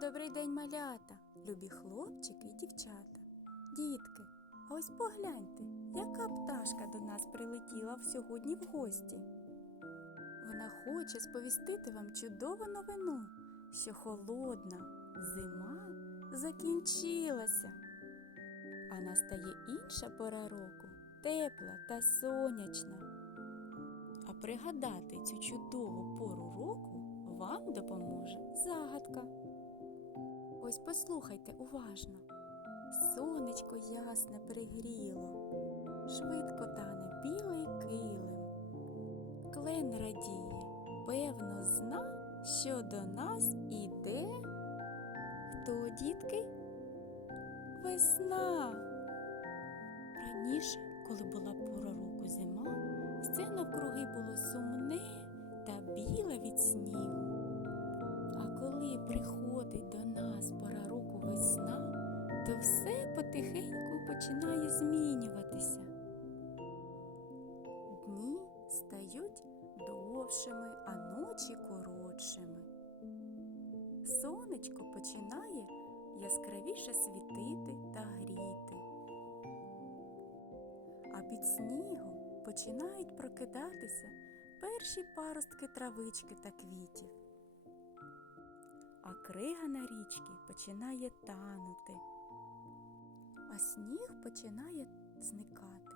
Добрий день, малята, любі хлопчики і дівчата. Дітки, а ось погляньте, яка пташка до нас прилетіла сьогодні в гості. Вона хоче сповістити вам чудову новину, що холодна зима закінчилася, а настає інша пора року, тепла та сонячна. А пригадати цю чудову пору року вам допоможе загадка. Ось послухайте уважно. Сонечко ясне пригріло, швидко тане білий килим. Клен радіє, певно, зна, що до нас іде. Хто, дітки? Весна. Раніше, коли була пора року зима, все навкруги було сумне та біле від снігу. А коли приходить то все потихеньку починає змінюватися. Дні стають довшими, а ночі коротшими. Сонечко починає яскравіше світити та гріти. А під снігом починають прокидатися перші паростки травички та квітів а крига на річці починає танути, а сніг починає зникати.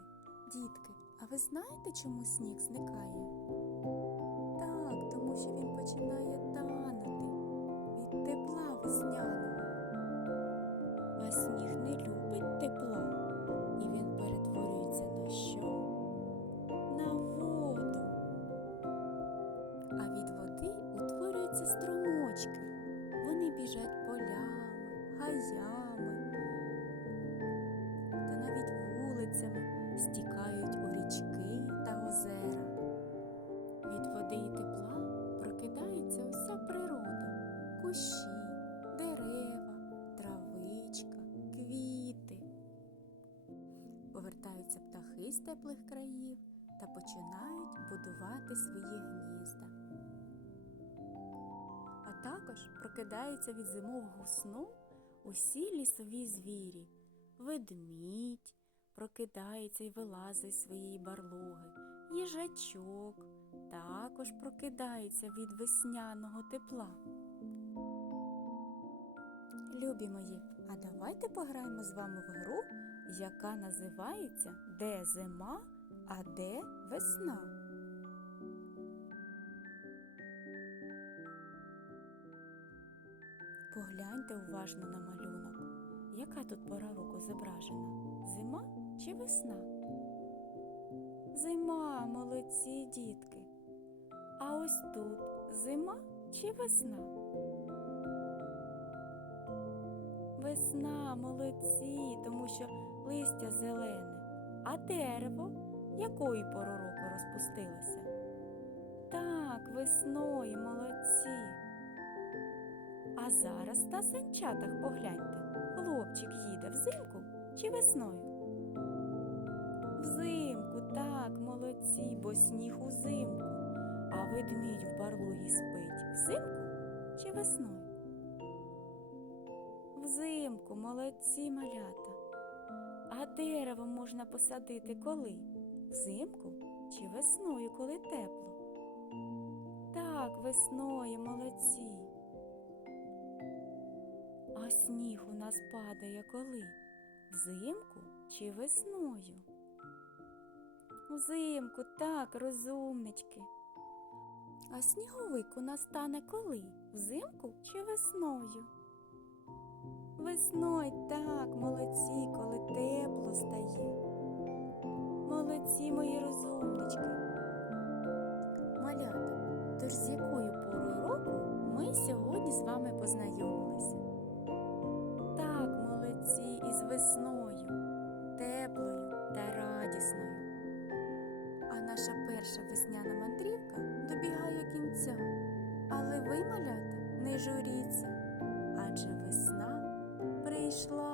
Дітки, а ви знаєте, чому сніг зникає? Так, тому що він починає танути від тепла весняного. А сніг не любить тепла, і він перетворюється на що? На воду. А від води утворюються струмочки. Вони біжать полями, гаями вулицями стікають у річки та озера. Від води і тепла прокидається уся природа, кущі, дерева, травичка, квіти. Повертаються птахи з теплих країв та починають будувати свої гнізда а також прокидаються від зимового сну усі лісові звірі. Ведмідь прокидається і вилазить з своєї барлоги, їжачок також прокидається від весняного тепла. Любі мої, а давайте пограємо з вами в гру, яка називається Де зима, а де весна. Погляньте уважно на малюнок. Яка тут пора року зображена? Зима чи весна? Зима, молодці дітки. А ось тут зима чи весна? Весна, молодці, тому що листя зелене, а дерево якої пору року розпустилося? Так, весною, молодці. А зараз на санчатах погляньте, хлопчик їде взимку чи весною? Взимку, так, молодці, бо сніг узимку, а ведмідь в барлогі спить взимку чи весною? Взимку, молодці малята. А дерево можна посадити коли? Взимку чи весною, коли тепло? Так, весною, молодці. Сніг у нас падає коли? Взимку чи весною? Взимку, так, розумнички. А сніговик у нас стане коли? Взимку чи весною? Весною, так, молодці, коли тепло стає. Молодці мої розумнички. Малята, тож з якою порою року ми сьогодні з вами познайомилися? Весною, теплою та радісною. А наша перша весняна мандрівка добігає кінця. Але ви, малята, не журіться, адже весна прийшла.